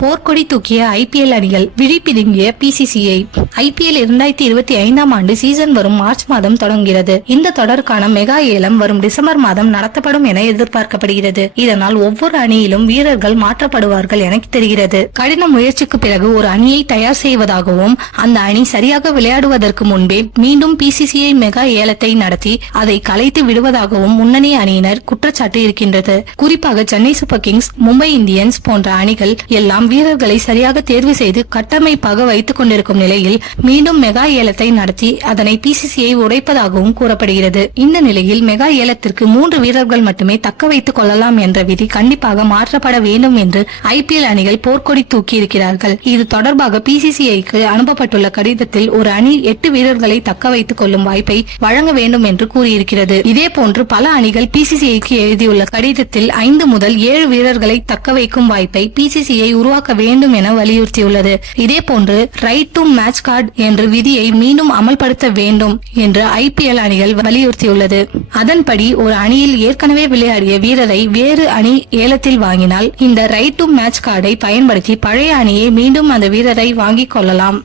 போர்க்கொடி தூக்கிய IPL அணிகள் விழிப்பிதுங்கிய PCCI. IPL 2025 ஆண்டு சீசன் வரும் மார்ச் மாதம் தொடங்குகிறது. இந்த தொடருக்கான மெகா ஏலம் வரும் டிசம்பர் மாதம் நடத்தப்படும் என எதிர்பார்க்கப்படுகிறது. இதனால் ஒவ்வொரு அணியிலும் வீரர்கள் மாற்றப்படுவார்கள் என தெரிகிறது. கடின முயற்சிக்கு பிறகு ஒரு அணியை தயார் செய்வதாகவும் அந்த அணி சரியாக விளையாடுவதற்கு முன்பே மீண்டும் PCCI மெகா ஏலத்தை நடத்தி அதை கலைத்து விடுவதாகவும் முன்னணி அணியினர் குற்றச்சாட்டு இருக்கின்றது. குறிப்பாக Chennai super Kings, Mumbai Indians போன்ற அணிகள் எல்லாம் வீரர்களை சரியாக தேர்வு செய்து கட்டமைப்பாக வைத்துக் கொண்டிருக்கும் நிலையில் மீண்டும் மெகா ஏலத்தை நடத்தி அதனை PCCI உடைப்பதாகவும் கூறப்படுகிறது. இந்த நிலையில் மெகா ஏலத்திற்கு 3 வீரர்கள் மட்டுமே தக்க வைத்துக் கொள்ளலாம் என்ற விதி கண்டிப்பாக மாற்றப்பட வேண்டும் என்று IPL அணிகள் போர்க்கொடி தூக்கி இருக்கிறார்கள். இது தொடர்பாக PCCIக்கு அனுப்பப்பட்டுள்ள கடிதத்தில் ஒரு அணி 8 வீரர்களை தக்க வைத்துக் கொள்ளும் வாய்ப்பை வழங்க வேண்டும் என்று கூறியிருக்கிறது. இதேபோன்று பல அணிகள் PCCIக்கு எழுதியுள்ள கடிதத்தில் 5 முதல் 7 வீரர்களை தக்க வைக்கும் வாய்ப்பை PCCI உருவாக்க வேண்டும் என வலியுறுத்தியுள்ளது. இதேபோன்று ரைட் டு மேட்ச் கார்டு என்ற விதியை மீண்டும் அமல்படுத்த வேண்டும் என்று IPL அணிகள் வலியுறுத்தியுள்ளது. அதன்படி ஒரு அணியில் ஏற்கனவே விளையாடிய வீரரை வேறு அணி ஏலத்தில் வாங்கினால் இந்த ரைட் டு மேட்ச் கார்டை பயன்படுத்தி பழைய அணியை மீண்டும் அந்த வீரரை வாங்கிக் கொள்ளலாம்.